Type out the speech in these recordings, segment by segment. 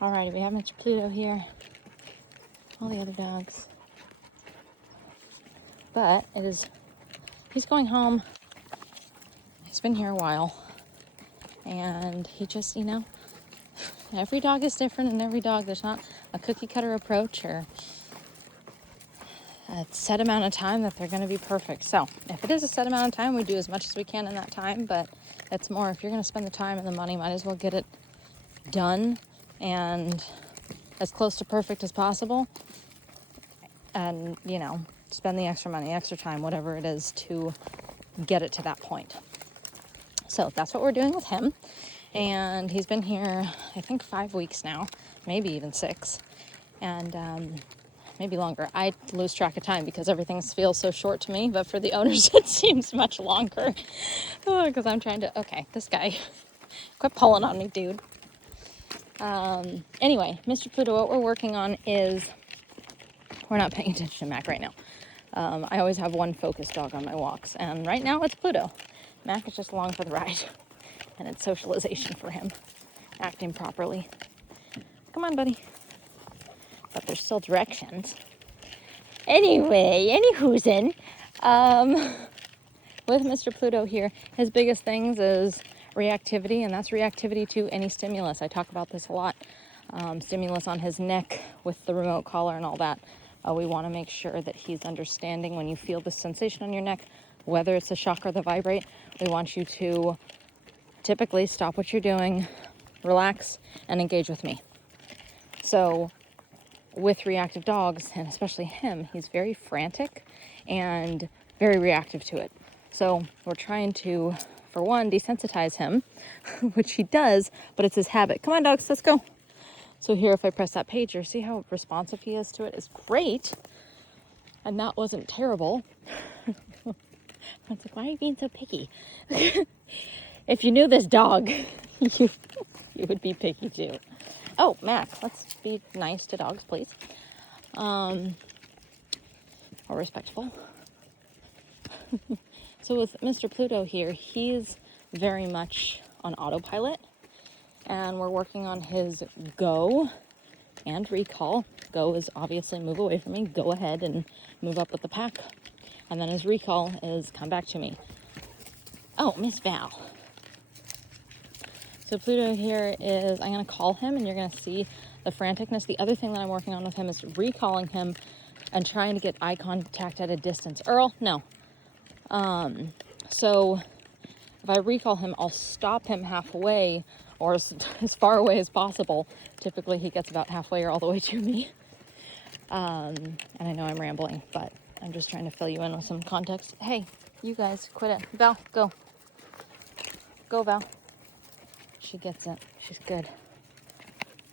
Alrighty, we have Mr. Pluto here. All the other dogs. But he's going home. He's been here a while. And he just, every dog is different, and every dog, there's not a cookie cutter approach or a set amount of time that they're going to be perfect. So if it is a set amount of time, we do as much as we can in that time, but it's more, if you're going to spend the time and the money, might as well get it done and as close to perfect as possible, and spend the extra money, extra time, whatever it is, to get it to that point. So that's what we're doing with him. And he's been here, I think, 5 weeks now, maybe even 6, and maybe longer. I lose track of time because everything feels so short to me, but for the owners it seems much longer. Because I'm trying to, okay, this guy, quit pulling on me, dude. Anyway, Mr. Pluto, what we're working on is, we're not paying attention to Mac right now. I always have one focus dog on my walks, and right now it's Pluto. Mac is just along for the ride, and it's socialization for him, acting properly. Come on, buddy. But there's still directions. Anyway, anywhoozin', with Mr. Pluto here, his biggest things is reactivity, and that's reactivity to any stimulus. I talk about this a lot. Stimulus on his neck with the remote collar and all that. We want to make sure that he's understanding when you feel the sensation on your neck, whether it's the shock or the vibrate. We want you to typically stop what you're doing, relax, and engage with me. So with reactive dogs, and especially him, he's very frantic and very reactive to it. So we're trying to, for one, desensitize him, which he does, but it's his habit. Come on, dogs, let's go. So here, if I press that pager, see how responsive he is to it? It's great. And that wasn't terrible. I was like, why are you being so picky? If you knew this dog, you would be picky too. Oh, Mac, let's be nice to dogs, please. Or respectful. So with Mr. Pluto here, he's very much on autopilot. And we're working on his go and recall. Go is obviously move away from me, go ahead and move up with the pack. And then his recall is come back to me. Oh, Miss Val. So Pluto here is, I'm going to call him and you're going to see the franticness. The other thing that I'm working on with him is recalling him and trying to get eye contact at a distance. Earl, no. So if I recall him, I'll stop him halfway or as far away as possible. Typically he gets about halfway or all the way to me. And I know I'm rambling, but I'm just trying to fill you in with some context. Hey, you guys, quit it. Val, go. Go, Val. She gets it. She's good.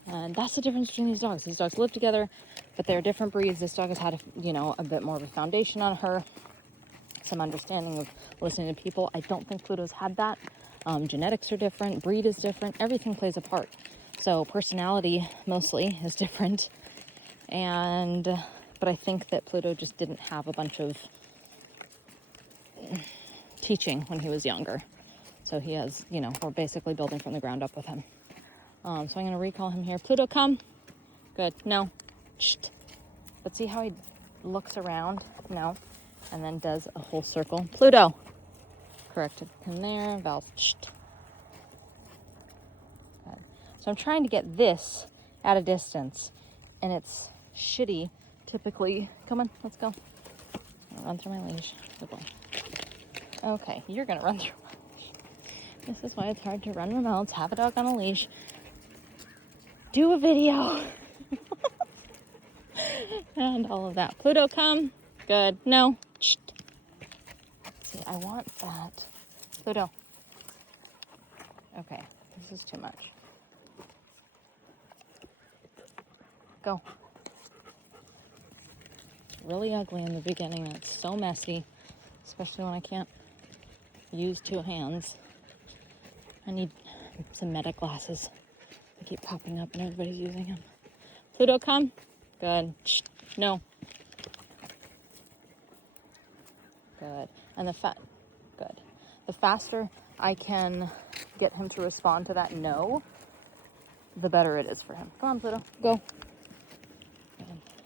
And that's the difference between these dogs. These dogs live together, but they're different breeds. This dog has had, a bit more of a foundation on her, some understanding of listening to people. I don't think Pluto's had that. Genetics are different. Breed is different. Everything plays a part. So personality mostly is different. But I think that Pluto just didn't have a bunch of teaching when he was younger. So he has, we're basically building from the ground up with him. So I'm going to recall him here. Pluto, come. Good. No. Shh. But see how he looks around? No. And then does a whole circle. Pluto. Corrected him there. Val. Shh. Good. So I'm trying to get this at a distance. And it's shitty. Typically, come on, let's go. I'm gonna run through my leash. Good boy. Okay, you're gonna run through my leash. This is why it's hard to run remotes, have a dog on a leash, do a video, and all of that. Pluto, come. Good. No. Shh. See, I want that. Pluto. Okay, this is too much. Go. Really ugly in the beginning. It's so messy, especially when I can't use 2 hands. I need some meta glasses. They keep popping up and everybody's using them. Pluto, come. Good. Shh. No. Good. And good. The faster I can get him to respond to that no, the better it is for him. Come on, Pluto, go.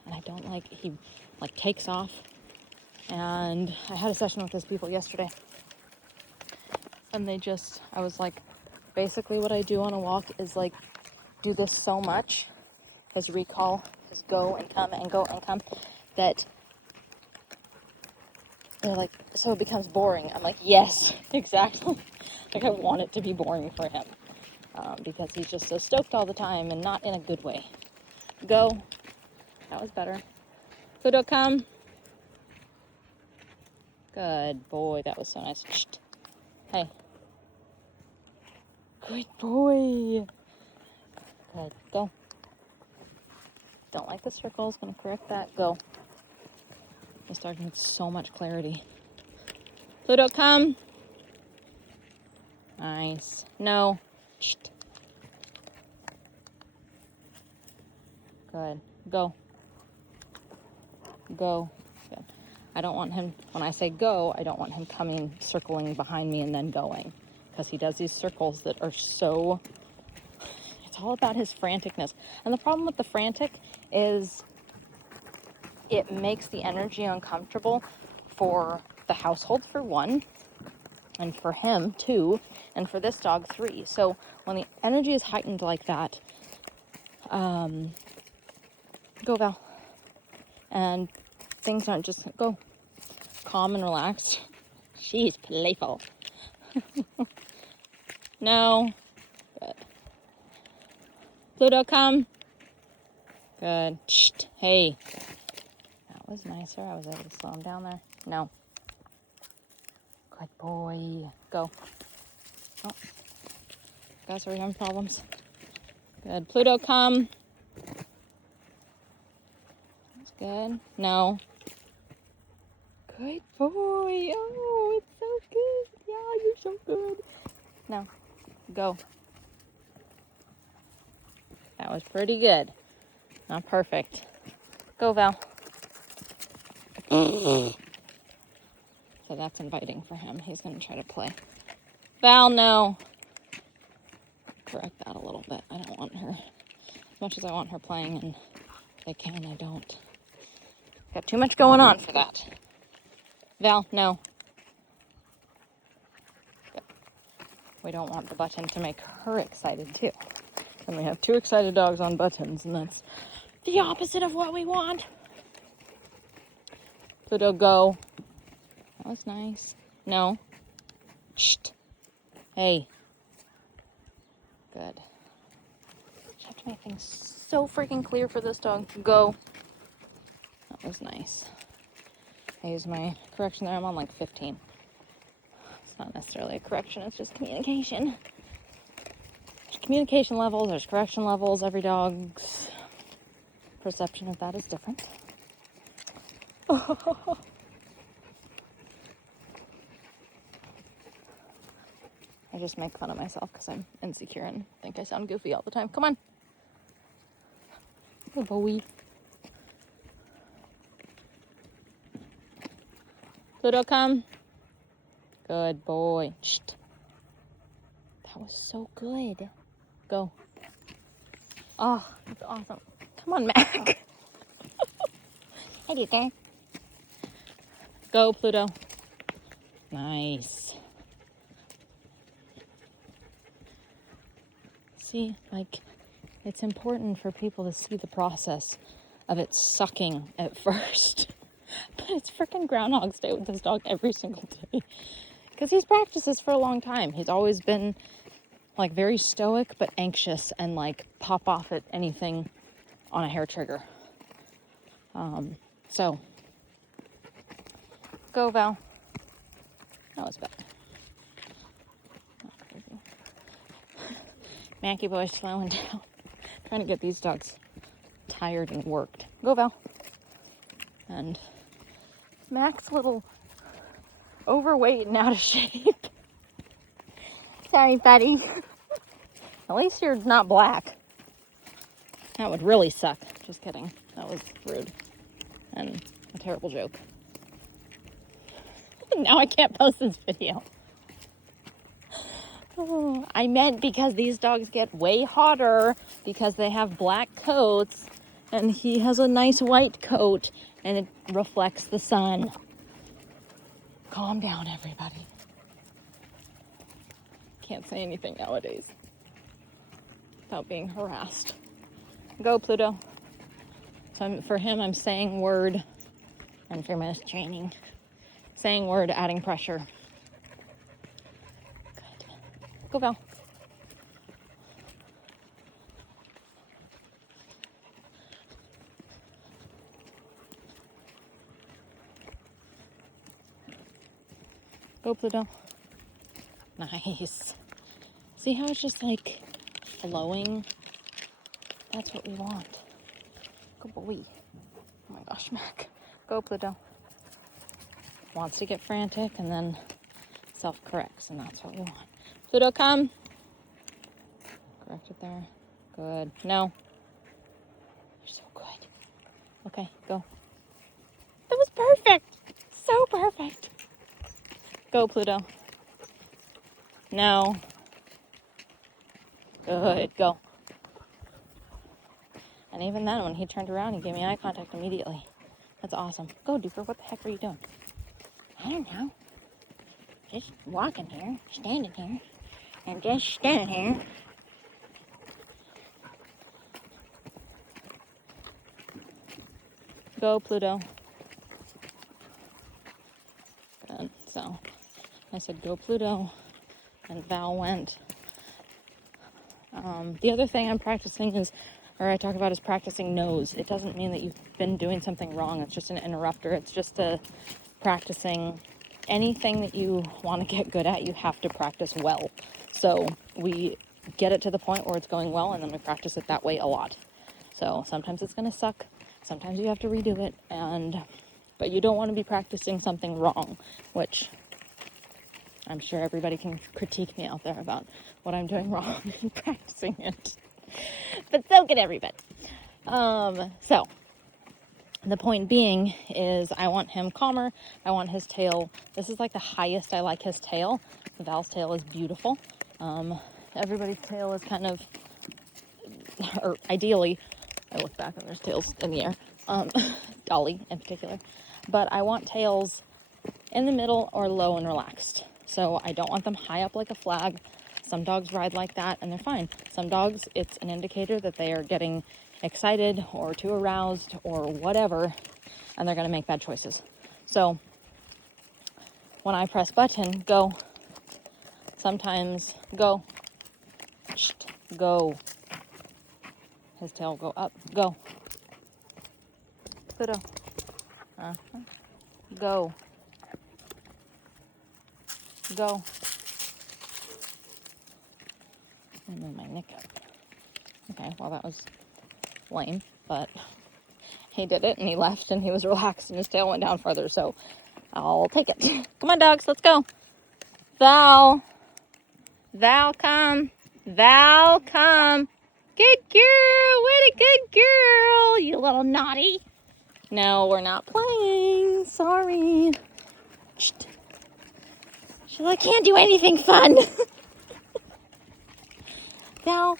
And I don't like, he like takes off. And I had a session with those people yesterday. And I was like, basically what I do on a walk is like, do this so much, his recall, his go and come and go and come, that they're like, so it becomes boring. I'm like, yes, exactly. Like I want it to be boring for him. Because he's just so stoked all the time and not in a good way. Go. That was better. Pluto, come. Good boy. That was so nice. Shh. Hey. Good boy. Good. Go. Don't like the circles. Gonna correct that. Go. This dog needs so much clarity. Pluto, come. Nice. No. Shh. Good. Go. Go. Good. I don't want him, when I say go, I don't want him coming, circling behind me and then going. Because he does these circles that are so, it's all about his franticness. And the problem with the frantic is it makes the energy uncomfortable for the household, for one, and for him, two, and for this dog, three. So when the energy is heightened like that, go, Val. And things aren't just, go. Calm and relaxed. She's playful. No. Good. Pluto, come. Good. Shh. Hey. That was nicer. I was able to slow him down there. No. Good boy. Go. Oh. Guys, are we having problems? Good. Pluto, come. That's good. No. Good boy. Oh, it's so good. Yeah, you're so good. No. Go. That was pretty good. Not perfect. Go, Val. So that's inviting for him. He's going to try to play. Val, no. Correct that a little bit. I don't want her. As much as I want her playing, and they can, I don't. Got too much going on for that. Val, no. Good. We don't want the button to make her excited too. And we have two excited dogs on buttons, and that's the opposite of what we want. Pluto, go. That was nice. No. Shh. Hey. Good. I have to make things so freaking clear for this dog. Go. That was nice. I use my correction there. I'm on like 15. It's not necessarily a correction. It's just communication. There's communication levels. There's correction levels. Every dog's perception of that is different. I just make fun of myself because I'm insecure and think I sound goofy all the time. Come on. Good boy. Pluto, come. Good boy. Shh. That was so good. Go. Oh, that's awesome. Come on, Mac. Hey, Duke. Go, Pluto. Nice. See, like, it's important for people to see the process of it sucking at first. But it's freaking Groundhog's Day with this dog every single day. Because he's practiced this for a long time. He's always been, like, very stoic but anxious and, like, pop off at anything on a hair trigger. So, go, Val. That was better. Not crazy. Mackie boy's slowing down. Trying to get these dogs tired and worked. Go, Val. And Mac's a little overweight and out of shape. Sorry, buddy. At least you're not black. That would really suck. Just kidding. That was rude. And a terrible joke. Now I can't post this video. Oh, I meant because these dogs get way hotter because they have black coats and he has a nice white coat and it reflects the sun. Calm down, everybody. Can't say anything nowadays without being harassed. Go, Pluto. So for him, I'm saying word, and for most training, saying word, adding pressure. Good. Go, Val. Go, Pluto. Nice. See how it's just like flowing? That's what we want. Good boy. Oh my gosh, Mac. Go, Pluto. Wants to get frantic and then self-corrects, and that's what we want. Pluto, come. Correct it there. Good. No. You're so good. Okay, go. That was perfect. So perfect. Go, Pluto. No. Good. Go. And even then, when he turned around, he gave me eye contact immediately. That's awesome. Go, Duper. What the heck are you doing? I don't know. Just walking here, standing here. I'm just standing here. Go, Pluto. Good. So I said, go, Pluto. And Val went. The other thing I'm practicing is, or I talk about, is practicing no's. It doesn't mean that you've been doing something wrong. It's just an interrupter. It's just practicing anything that you want to get good at. You have to practice well. So we get it to the point where it's going well, and then we practice it that way a lot. So sometimes it's going to suck. Sometimes you have to redo it. But you don't want to be practicing something wrong, which I'm sure everybody can critique me out there about what I'm doing wrong in practicing it. But so can everybody. So the point being is I want him calmer. I want his tail. This is like the highest I like his tail. Val's tail is beautiful. Everybody's tail is kind of, or ideally, I look back and there's tails in the air. Dolly in particular. But I want tails in the middle or low and relaxed. So I don't want them high up like a flag. Some dogs ride like that and they're fine. Some dogs, it's an indicator that they are getting excited or too aroused or whatever, and they're going to make bad choices. So when I press button, go. Sometimes go. Go. His tail will go up. Go. Pluto. Go. Go. And then my neck up. Okay, well that was lame, but he did it and he left and he was relaxed and his tail went down further, so I'll take it. Come on, dogs, let's go. Val. Val, come. Val, come. Good girl. What a good girl. You little naughty. No, we're not playing. Sorry. She's like, I can't do anything fun. Val,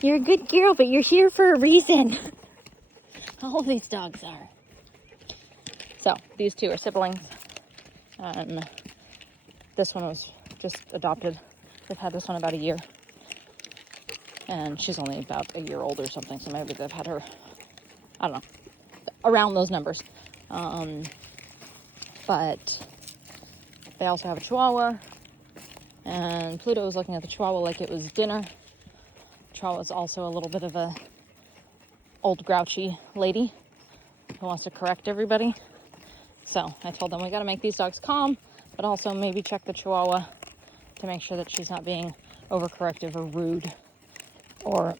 you're a good girl, but you're here for a reason. All of these dogs are. So, these two are siblings. This one was just adopted. They've had this one about a year. And she's only about a year old or something, so maybe they've had her, I don't know, around those numbers. But they also have a Chihuahua. And Pluto was looking at the Chihuahua like it was dinner. Chihuahua's also a little bit of a old grouchy lady who wants to correct everybody. So I told them we got to make these dogs calm, but also maybe check the Chihuahua to make sure that she's not being overcorrective or rude or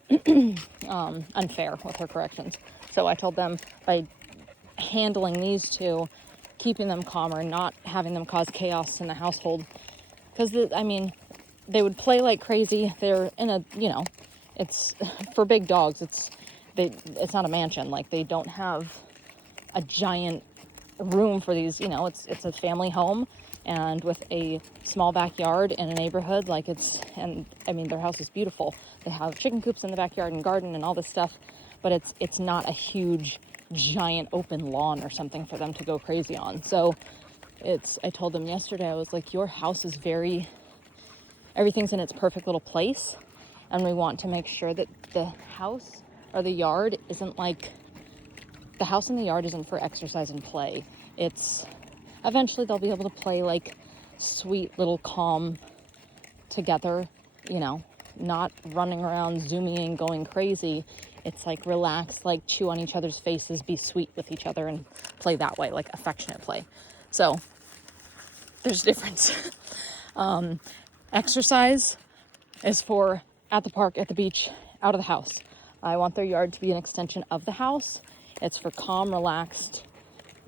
unfair with her corrections. So I told them by handling these two, keeping them calmer, not having them cause chaos in the household. Because, they would play like crazy. They're in a, it's, for big dogs, it's not a mansion. Like, they don't have a giant room for these, it's a family home. And with a small backyard in a neighborhood, and I mean, their house is beautiful. They have chicken coops in the backyard and garden and all this stuff, but it's not a huge, giant open lawn or something for them to go crazy on. So I told them yesterday, I was like, your house is everything's in its perfect little place. And we want to make sure that the house or the yard isn't the house and the yard isn't for exercise and play. It's eventually they'll be able to play like sweet little calm together, not running around zooming, going crazy. It's like relax, like chew on each other's faces, be sweet with each other and play that way, like affectionate play. So there's a difference. Exercise is for at the park, at the beach, out of the house. I want their yard to be an extension of the house. It's for calm, relaxed,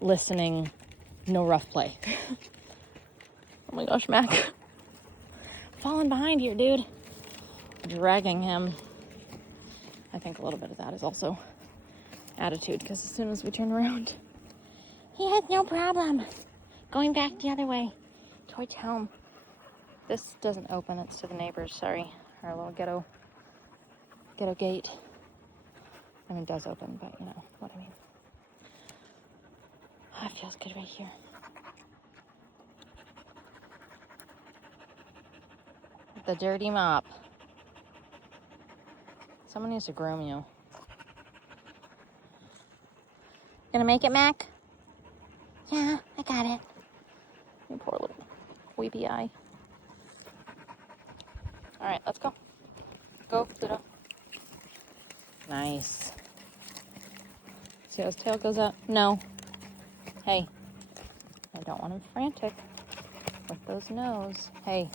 listening, no rough play. Oh my gosh, Mac. Falling behind here, dude. Dragging him. I think a little bit of that is also attitude, because as soon as we turn around, he has no problem going back the other way towards home. This doesn't open, it's to the neighbors, sorry. Our little ghetto gate. I mean, it does open, but you know what I mean. Oh, it feels good right here. The dirty mop. Someone needs to groom you. Gonna make it, Mac? Yeah, I got it. You poor little weepy eye. All right, let's go. Go, Pluto. Nice. See how his tail goes up? No. Hey, I don't want him frantic with those nose. Hey,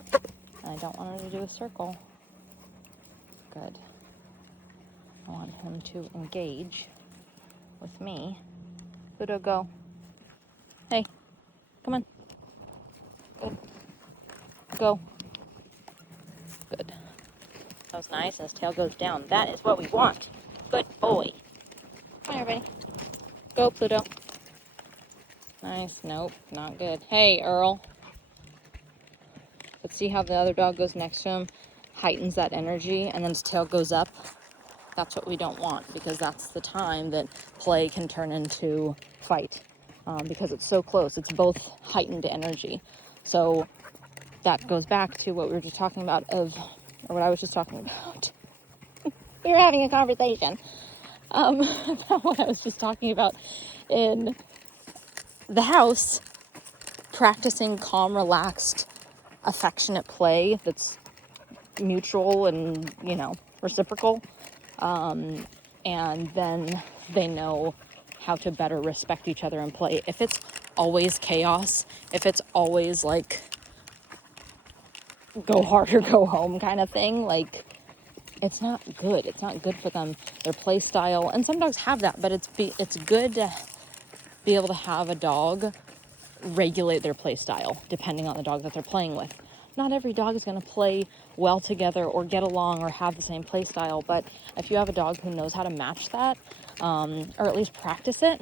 I don't want him to do a circle. Good. I want him to engage with me. Pluto, go. Hey, come on. Good. Go. Good. That was nice, and his tail goes down. That is what we want. Good boy. Come on, everybody. Go, Pluto. Nice. Nope, not good. Hey, Earl. But see how the other dog goes next to him, heightens that energy, and then his tail goes up? That's what we don't want, because that's the time that play can turn into fight. Because it's so close. It's both heightened energy. So that goes back to what we were just talking about or what I was just talking about. We were having a conversation about what I was just talking about in the house, practicing calm, relaxed, affectionate play that's mutual and, reciprocal. And then they know how to better respect each other and play. If it's always chaos, if it's always like go hard or go home kind of thing, like it's not good. It's not good for them, their play style. And some dogs have that, but it's good to be able to have a dog regulate their play style depending on the dog that they're playing with. Not every dog is going to play well together or get along or have the same play style, but if you have a dog who knows how to match that, or at least practice it,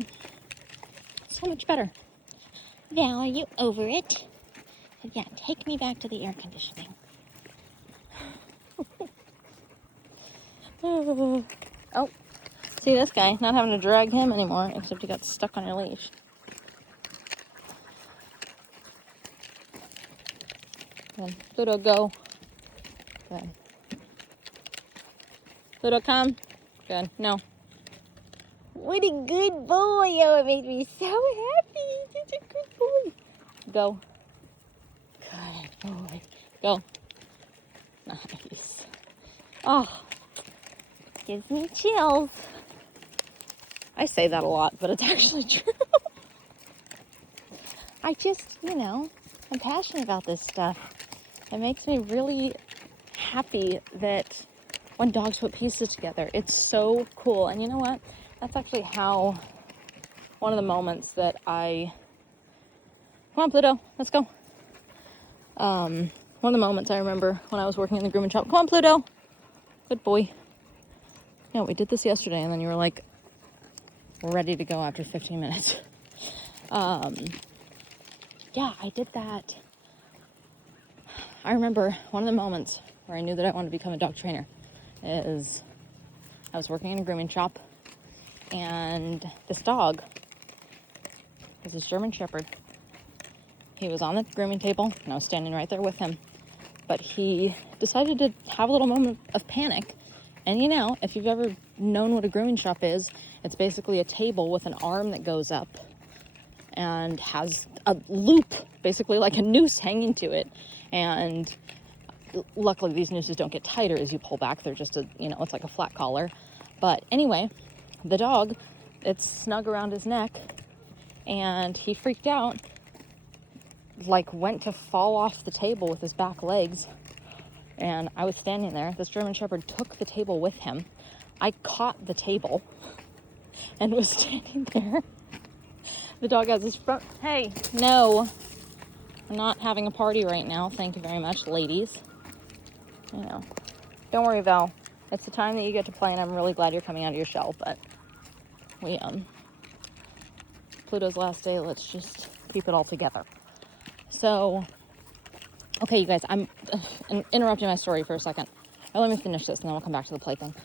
it's so much better. Val, are you over it? Yeah, take me back to the air conditioning. Oh, see this guy, not having to drag him anymore, except he got stuck on your leash. Good. Pluto, go. Good. Pluto, come. Good. No. What a good boy. Oh, it made me so happy. Such a good boy. Go. Good boy. Go. Nice. Oh, gives me chills. I say that a lot, but it's actually true. I just, I'm passionate about this stuff. It makes me really happy that when dogs put pieces together, it's so cool. And you know what? That's actually one of the moments that come on, Pluto, let's go. One of the moments I remember when I was working in the grooming shop. Come on, Pluto. Good boy. Yeah, we did this yesterday, and then you were like ready to go after 15 minutes. Yeah, I did that I remember one of the moments where I knew that I wanted to become a dog trainer is I was working in a grooming shop, and this dog was this German Shepherd. He was on the grooming table, and I was standing right there with him. But he decided to have a little moment of panic. And you know, if you've ever known what a grooming shop is, it's basically a table with an arm that goes up and has a loop, basically like a noose hanging to it. And luckily these nooses don't get tighter as you pull back. They're just it's like a flat collar. But anyway, the dog, it's snug around his neck, and he freaked out, like went to fall off the table with his back legs. And I was standing there. This German Shepherd took the table with him. I caught the table and was standing there. The dog has his front, hey, no, I'm not having a party right now. Thank you very much, ladies. You know, don't worry though. It's the time that you get to play, and I'm really glad you're coming out of your shell. But we, Pluto's last day, let's just keep it all together. So, okay, you guys, I'm interrupting my story for a second. Let me finish this, and then we'll come back to the play thing.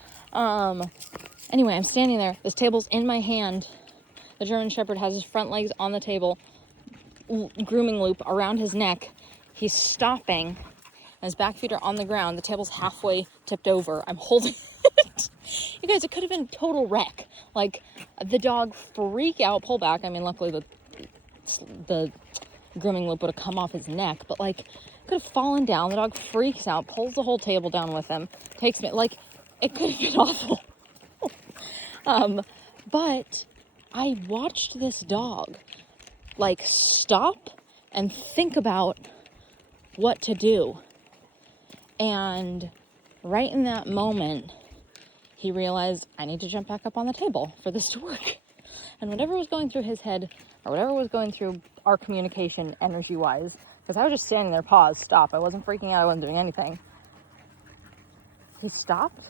Anyway, I'm standing there. This table's in my hand. The German Shepherd has his front legs on the table, grooming loop around his neck. He's stopping. His back feet are on the ground. The table's halfway tipped over. I'm holding it. You guys, it could have been a total wreck. Like, the dog freak out, pull back. I mean, luckily the grooming loop would have come off his neck, but like, could have fallen down. The dog freaks out, pulls the whole table down with him, takes me, like, it could have been awful. But I watched this dog, like, stop and think about what to do. And right in that moment, he realized, I need to jump back up on the table for this to work. And whatever was going through his head, or whatever was going through our communication energy-wise, because I was just standing there, pause, stop. I wasn't freaking out. I wasn't doing anything. He stopped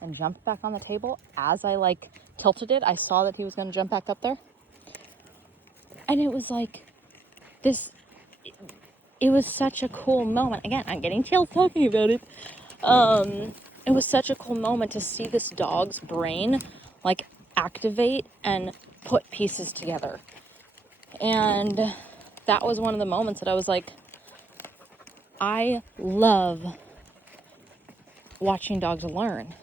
and jumped back on the table. As I, like, tilted it, I saw that he was going to jump back up there. And it was like this... It was such a cool moment. Again, I'm getting chills talking about it. It was such a cool moment to see this dog's brain, like, activate and put pieces together. And that was one of the moments that I was like, I love watching dogs learn.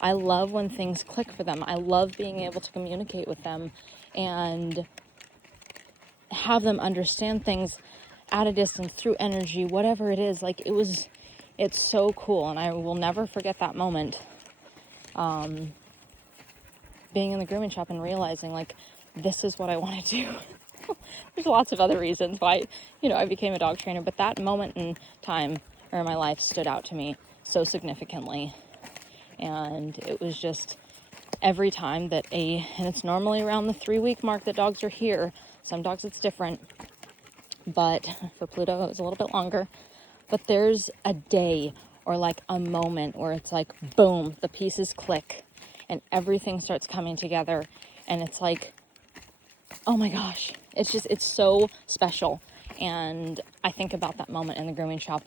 I love when things click for them. I love being able to communicate with them and have them understand things at a distance, through energy, whatever it is. Like, it's so cool, and I will never forget that moment. Being in the grooming shop and realizing, like, this is what I want to do. There's lots of other reasons why, I became a dog trainer, but that moment in time or in my life stood out to me so significantly. And it was just every time that and it's normally around the 3-week mark that dogs are here. Some dogs it's different. But for Pluto, it was a little bit longer. But there's a day or like a moment where it's like, boom, the pieces click and everything starts coming together. And it's like, oh my gosh, it's so special. And I think about that moment in the grooming shop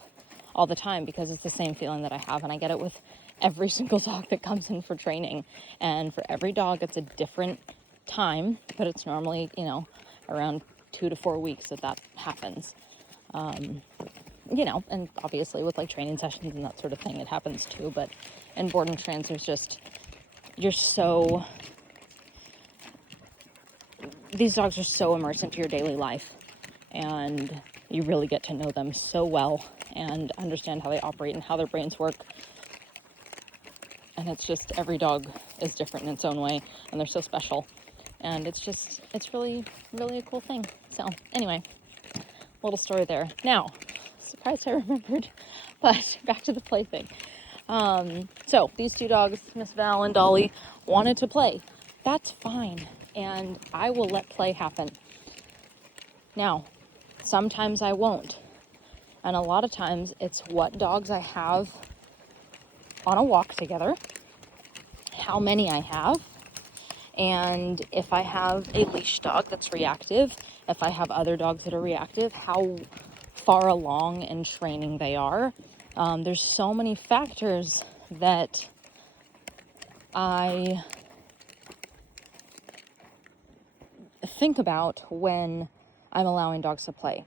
all the time because it's the same feeling that I have. And I get it with every single dog that comes in for training. And for every dog, it's a different time, but it's normally, around 2 to 4 weeks that happens. And obviously with like training sessions and that sort of thing, it happens too. But in board and trains, these dogs are so immersed into your daily life, and you really get to know them so well and understand how they operate and how their brains work. And it's just, every dog is different in its own way, and they're so special. And it's really, really a cool thing. So anyway, little story there. Now, surprised I remembered, but back to the play thing. So these two dogs, Miss Val and Dolly, wanted to play. That's fine. And I will let play happen. Now, sometimes I won't. And a lot of times it's what dogs I have on a walk together, how many I have, and if I have a leash dog that's reactive, if I have other dogs that are reactive, how far along in training they are. There's so many factors that I think about when I'm allowing dogs to play.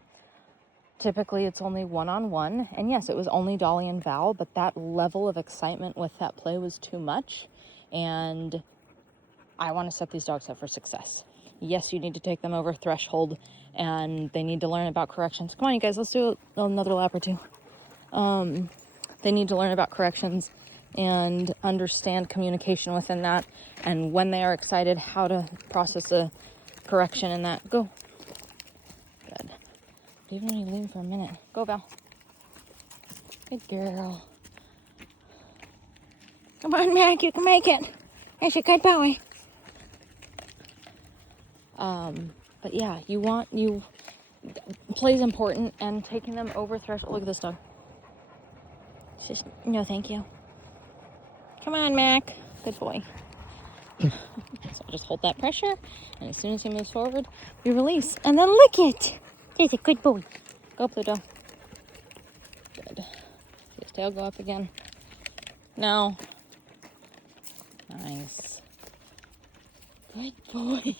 Typically it's only one-on-one, and yes, it was only Dolly and Val, but that level of excitement with that play was too much, and I want to set these dogs up for success. Yes, you need to take them over threshold, and they need to learn about corrections. Come on, you guys, let's do another lap or two. They need to learn about corrections and understand communication within that, and when they are excited, how to process a correction in that. Go. Good. Even when you leave for a minute. Go, Val. Good girl. Come on, Mac, you can make it. That's a good boy. But yeah, play's important, and taking them over threshold. Look at this dog. It's just, no thank you. Come on, Mac. Good boy. So I'll just hold that pressure, and as soon as he moves forward, we release, and then lick it. He's a good boy. Go, Pluto. Good. See his tail go up again. No. Nice. Good boy.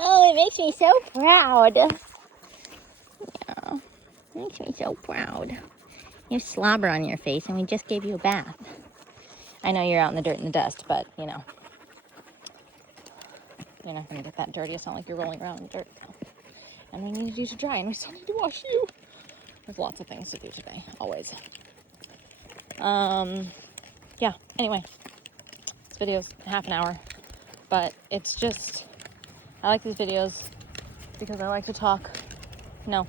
Oh, it makes me so proud. Yeah. It makes me so proud. You have slobber on your face, and we just gave you a bath. I know you're out in the dirt and the dust, but, you know, you're not going to get that dirty. It's not like you're rolling around in the dirt. And we need you to dry, and we still need to wash you. There's lots of things to do today, always. Yeah, anyway. This video's half an hour, but it's just, I like these videos because I like to talk. No.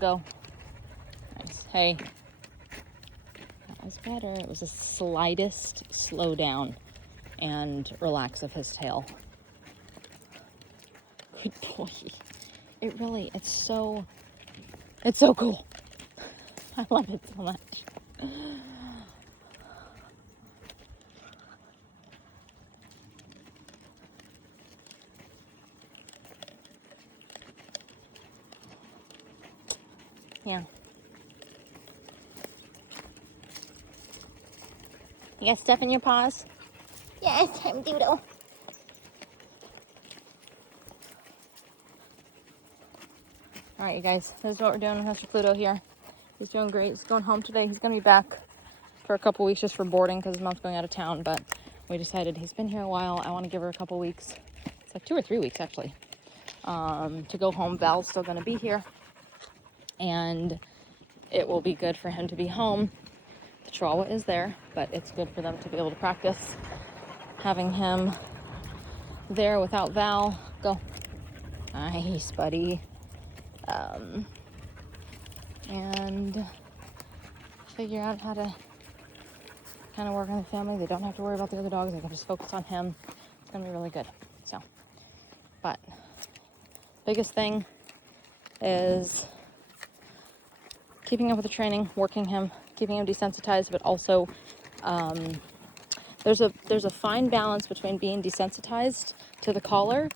Go. Nice. Hey. That was better. It was the slightest slow down and relax of his tail. Good boy. It's so cool. I love it so much. Yeah. You got stuff in your paws? Yes, I'm Doodle. Alright, you guys, this is what we're doing with Mr. Pluto here. He's doing great. He's going home today. He's going to be back for a couple weeks just for boarding because his mom's going out of town, but we decided he's been here a while. I want to give her a couple weeks. It's like 2 or 3 weeks, actually, to go home. Val's still going to be here, and it will be good for him to be home. The Chihuahua is there, but it's good for them to be able to practice having him there without Val. Go. Nice, buddy. And figure out how to kind of work on the family. They don't have to worry about the other dogs. They can just focus on him. It's going to be really good. So, but biggest thing is keeping up with the training, working him, keeping him desensitized, but also there's a fine balance between being desensitized to the collar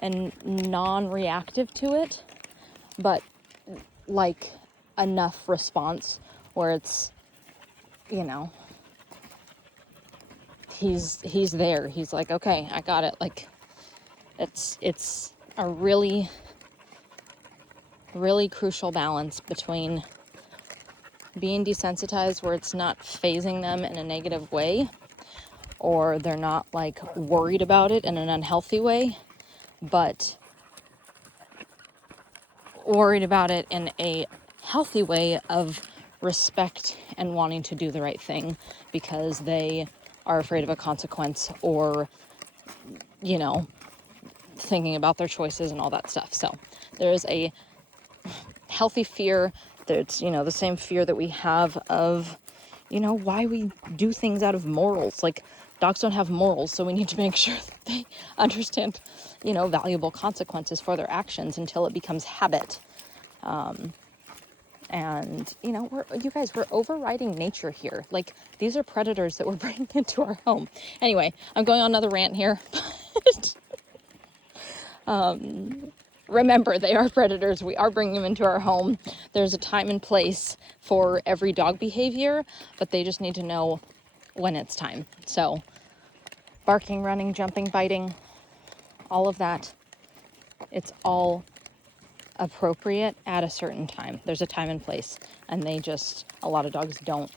and non-reactive to it, but like enough response where it's, you know, he's there. He's like, okay, I got it. Like, it's a really, really crucial balance between being desensitized where it's not phasing them in a negative way, or they're not like worried about it in an unhealthy way, but worried about it in a healthy way of respect and wanting to do the right thing because they are afraid of a consequence, or, you know, thinking about their choices and all that stuff. So there's a healthy fear. There's, you know, the same fear that we have of, you know, why we do things out of morals. Like, dogs don't have morals, so we need to make sure that they understand, you know, valuable consequences for their actions until it becomes habit. And, you know, we're overriding nature here. Like, these are predators that we're bringing into our home. Anyway, I'm going on another rant here. remember, they are predators. We are bringing them into our home. There's a time and place for every dog behavior, but they just need to know when it's time. So barking, running, jumping, biting, all of that, it's all appropriate at a certain time. There's a time and place, and a lot of dogs don't